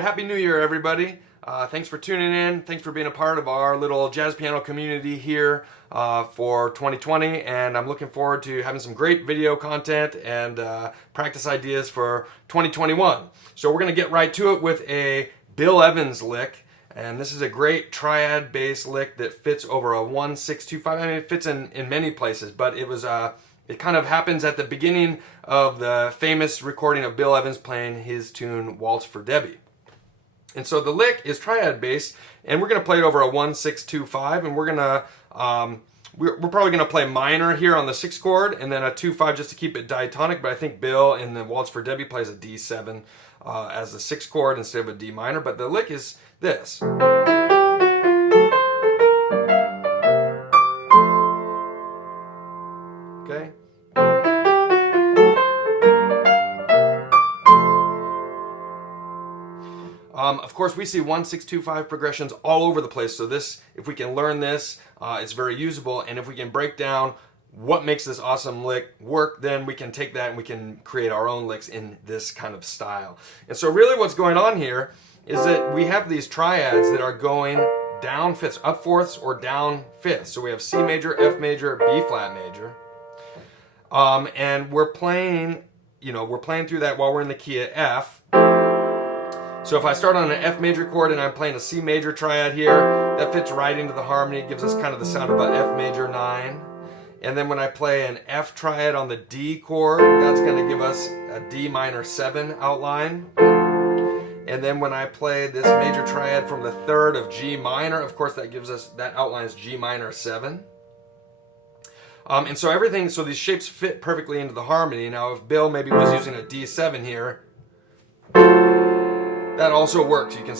right, Happy New Year, everybody. Thanks for tuning in. Thanks for being a part of our little jazz piano community here for 2020. And I'm looking forward to having some great video content and practice ideas for 2021. So we're going to get right to it with a Bill Evans lick. And this is a great triad bass lick that fits over a 1-6-2-5. I mean, it fits in many places, but it kind of happens at the beginning of the famous recording of Bill Evans playing his tune Waltz for Debby. And so the lick is triad bass, and we're going to play it over a 1-6-2-5, and we're probably going to play minor here on the 6th chord, and then a 2-5 just to keep it diatonic. But I think Bill in the Waltz for Debby plays a D7 as the 6th chord instead of a D minor. But the lick is this. Okay. Of course, we see 1-6-2-5 progressions all over the place. So this, if we can learn this, it's very usable. And if we can break down what makes this awesome lick work, then we can take that and we can create our own licks in this kind of style. And so really what's going on here is that we have these triads that are going down fifths, up fourths or down fifths. So we have C major, F major, B flat major. And we're playing through that while we're in the key of F. So if I start on an F major chord and I'm playing a C major triad here, that fits right into the harmony. It gives us kind of the sound of an F major 9. And then when I play an F triad on the D chord, that's going to give us a D minor 7 outline. And then when I play this major triad from the 3rd of G minor, of course that outlines G minor 7. And so these shapes fit perfectly into the harmony. Now if Bill maybe was using a D7 here, that also works. You can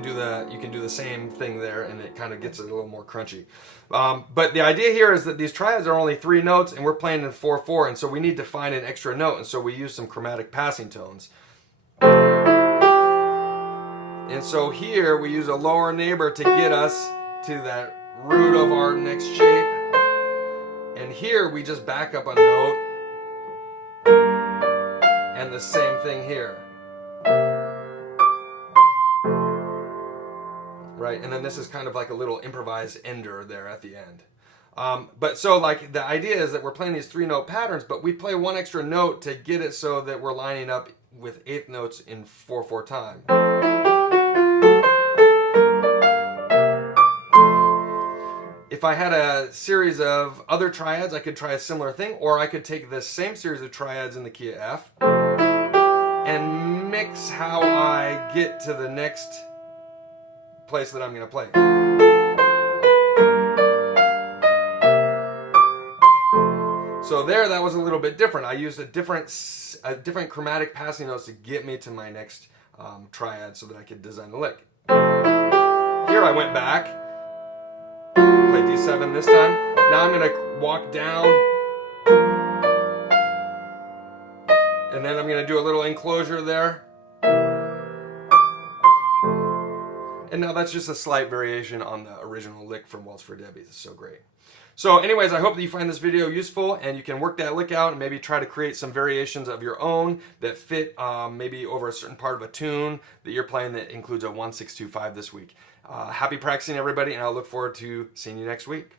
do the same thing there, and it kind of gets it a little more crunchy. But the idea here is that these triads are only 3 notes, and we're playing in 4/4, and so we need to find an extra note, and so we use some chromatic passing tones. And so here we use a lower neighbor to get us to that root of our next shape, and here we just back up a note, and the same thing here. Right, and then this is kind of like a little improvised ender there at the end. But so like the idea is that we're playing these 3-note patterns, but we play one extra note to get it so that we're lining up with 8th notes in 4/4 time. If I had a series of other triads, I could try a similar thing, or I could take this same series of triads in the key of F and mix how I get to the next place that I'm going to play. So there, that was a little bit different. I used a different chromatic passing notes to get me to my next triad so that I could design the lick. Here I went back, played D7 this time. Now I'm going to walk down, and then I'm going to do a little enclosure there. And now that's just a slight variation on the original lick from Waltz for Debby. It's so great. So anyways, I hope that you find this video useful and you can work that lick out and maybe try to create some variations of your own that fit maybe over a certain part of a tune that you're playing that includes a 1-6-2-5 this week. Happy practicing, everybody, and I'll look forward to seeing you next week.